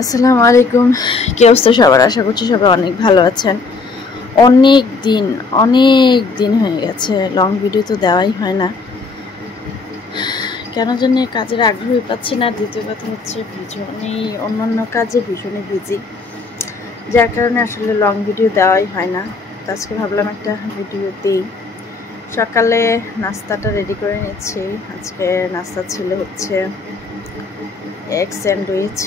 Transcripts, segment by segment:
আসসালামু আলাইকুম। কি অবস্থা সবার? আশা করছি সবাই অনেক ভালো আছেন। অনেক দিন হয়ে গেছে, লং ভিডিও তো দেওয়াই হয় না, কেন জানি কাজের আগ্রহই পাচ্ছি না। দ্বিতীয় কথা হচ্ছে ভীষণই অন্যান্য কাজে ভীষণই বিজি, যার কারণে আসলে লং ভিডিও দেওয়াই হয় না। তো আজকে ভাবলাম একটা ভিডিও দিই। সকালে নাস্তাটা রেডি করে নিচ্ছি। আজকে নাস্তা ছিল হচ্ছে এগ স্যান্ডউইচ,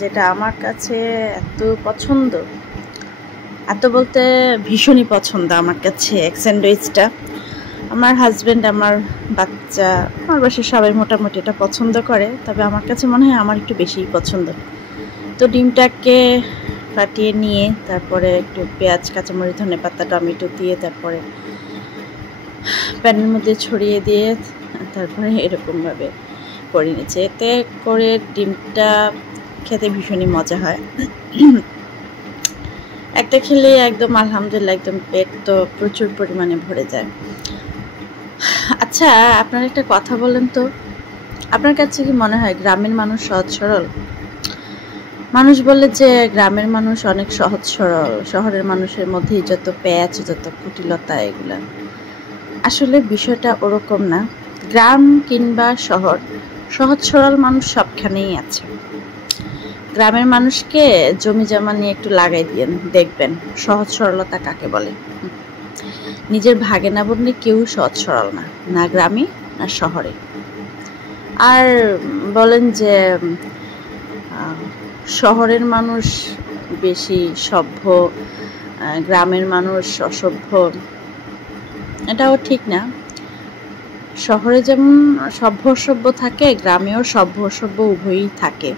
যেটা আমার কাছে এত পছন্দ, এত বলতে ভীষণই পছন্দ আমার কাছে এগ স্যান্ডউইচটা। আমার হাজব্যান্ড, আমার বাচ্চা, আমার বাসায় সবাই মোটামুটি এটা পছন্দ করে, তবে আমার কাছে মনে হয় আমার একটু বেশিই পছন্দ। তো ডিমটাকে ফাটিয়ে নিয়ে তারপরে একটু পেঁয়াজ, কাঁচামরিচ, ধনেপাতা, টমেটো দিয়ে তারপরে প্যানের মধ্যে ছড়িয়ে দিয়ে তারপরে এরকমভাবে করে নিচ্ছে। এতে করে ডিমটা খেতে ভীষণই মজা হয়। একটা খেলে একদম আলহামদুলিল্লাহ, একদম পেট তো প্রচুর পরিমাণে ভরে যায়। আচ্ছা, আপনার একটা কথা বলেন তো, আপনার কাছে কি মনে হয় গ্রামের মানুষ সহজ সরল? মানুষ বলে যে গ্রামের মানুষ অনেক সহজ সরল, শহরের মানুষের মধ্যেই যত প্যাঁচ, যত কুটিলতা, এগুলা আসলে বিষয়টা ওরকম না। গ্রাম কিংবা শহর, সহজ সরল মানুষ সবখানেই আছে। গ্রামের মানুষকে জমি জমা নিয়ে একটু লাগাই দিয়েন, দেখবেন সহজ সরলতা কাকে বলে। নিজের ভাগে না বললে কেউ সহজ সরল না, না গ্রামে না শহরে। আর বলেন যে শহরের মানুষ বেশি সভ্য, গ্রামের মানুষ অসভ্য, এটাও ঠিক না। শহরে যেমন সভ্য অসভ্য থাকে, গ্রামেও সভ্য অসভ্য উভয়ই থাকে।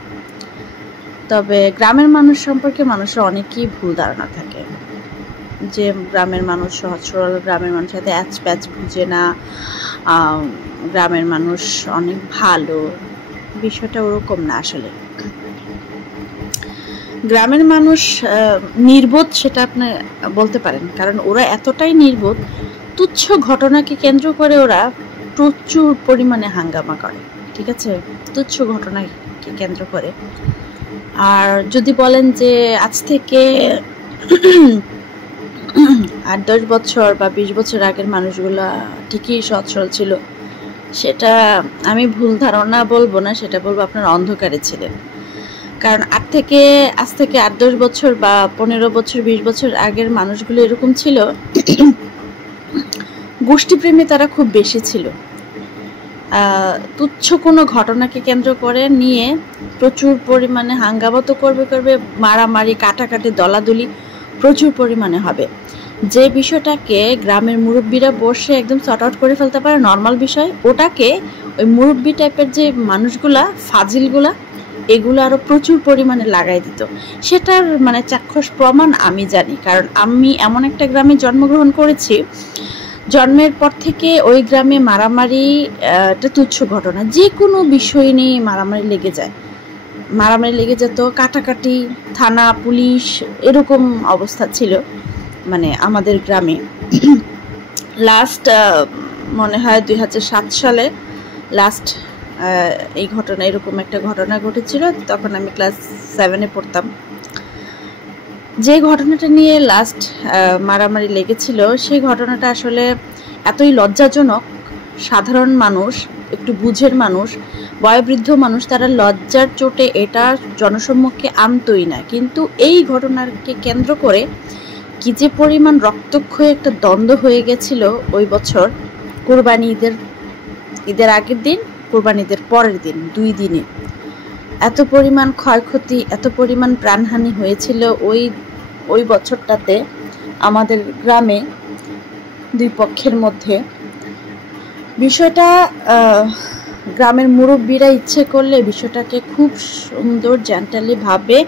তবে গ্রামের মানুষ সম্পর্কে মানুষের অনেকই ভুল ধারণা থাকে, যে গ্রামের মানুষ সহজ সরল, গ্রামের মানুষের সাথে অ্যাচ প্যাচ বুঝে না, গ্রামের মানুষ অনেক ভালো। বিষয়টা ওরকম না। আসলে গ্রামের মানুষ নির্বোধ, সেটা আপনি বলতে পারেন, কারণ ওরা এতটাই নির্বোধ, তুচ্ছ ঘটনাকে কেন্দ্র করে ওরা প্রচুর পরিমাণে হাঙ্গামা করে। ঠিক আছে, তুচ্ছ ঘটনাকে কেন্দ্র করে। আর যদি বলেন যে আজ থেকে 8-10 বছর বা 20 বছর আগের মানুষগুলা ঠিকই সহজ সরল ছিল, সেটা আমি ভুল ধারণা বলবো না, সেটা বলবো আপনার অন্ধকারে ছিলেন। কারণ আজ থেকে 8-10 বছর বা 15 বছর 20 বছর আগের মানুষগুলো এরকম ছিল, গোষ্ঠীপ্রেমী তারা খুব বেশি ছিল। তুচ্ছ কোনো ঘটনাকে কেন্দ্র করে নিয়ে প্রচুর পরিমাণে হাঙ্গামা তো করবে, মারামারি, কাটাকাটি, দলাদলি প্রচুর পরিমাণে হবে। যে বিষয়টাকে গ্রামের মুরব্বীরা বসে একদম সর্ট আউট করে ফেলতে পারে, নর্মাল বিষয়, ওটাকে ওই মুরব্বী টাইপের যে মানুষগুলা, ফাজিলগুলা, এগুলো আরও প্রচুর পরিমাণে লাগাই দিত। সেটার মানে চাক্ষুষ প্রমাণ আমি জানি, কারণ আমি এমন একটা গ্রামে জন্মগ্রহণ করেছি, জন্মের পর থেকে ওই গ্রামে মারামারি একটা তুচ্ছ ঘটনা, যে কোনো বিষয় নিয়ে মারামারি লেগে যেত, কাটাকাটি, থানা, পুলিশ, এরকম অবস্থা ছিল মানে আমাদের গ্রামে। লাস্ট মনে হয় 2007 সালে লাস্ট এই ঘটনা, এরকম একটা ঘটনা ঘটেছিল। তখন আমি ক্লাস 7-এ পড়তাম। যে ঘটনাটা নিয়ে লাস্ট মারামারি লেগেছিল, সেই ঘটনাটা আসলে এতই লজ্জাজনক। সাধারণ মানুষ, একটু বুঝের মানুষ, বয়োবৃদ্ধ মানুষ, তারা লজ্জার চোটে এটা জনসম্মুখে আনতই না। কিন্তু এই ঘটনাকে কেন্দ্র করে কি যে পরিমাণ রক্তক্ষয়ী একটা দ্বন্দ্ব হয়ে গেছিল ওই বছর, কোরবানি ঈদের আগের দিন, কোরবানি ঈদের পরের দিন, 2 দিনে এত পরিমাণ ক্ষয়ক্ষতি, এত পরিমাণ প্রাণহানি হয়েছিল ওই বছরটাতে আমাদের গ্রামে 2 পক্ষের মধ্যে। বিষয়টা গ্রামের মুরব্বীরা ইচ্ছে করলে বিষয়টাকে খুব সুন্দর জেন্টালি ভাবে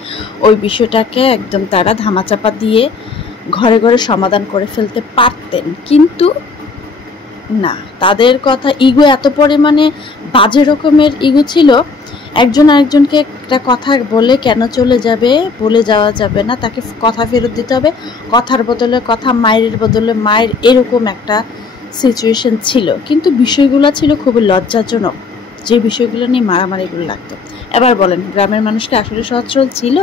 ওই বিষয়টাকে একদম তারা ধামাচাপা দিয়ে ঘরে ঘরে সমাধান করে ফেলতে পারতেন, কিন্তু না, তাদের কথা ইগো এত পরিমাণে বাজে রকমের ইগো ছিল। একজন আরেকজনকে একটা কথা বলে কেন চলে যাবে, বলে যাওয়া যাবে না, তাকে কথা ফেরত দিতে হবে, কথার বদলে কথা, মায়ের বদলে মায়ের, এরকম একটা সিচুয়েশন ছিল। কিন্তু বিষয়গুলো ছিল খুবই লজ্জাজনক। যে বিষয়গুলো নিয়ে মারামারিগুলো লাগতো। এবার বলেন, গ্রামের মানুষকে আসলে সচ্ছল ছিল?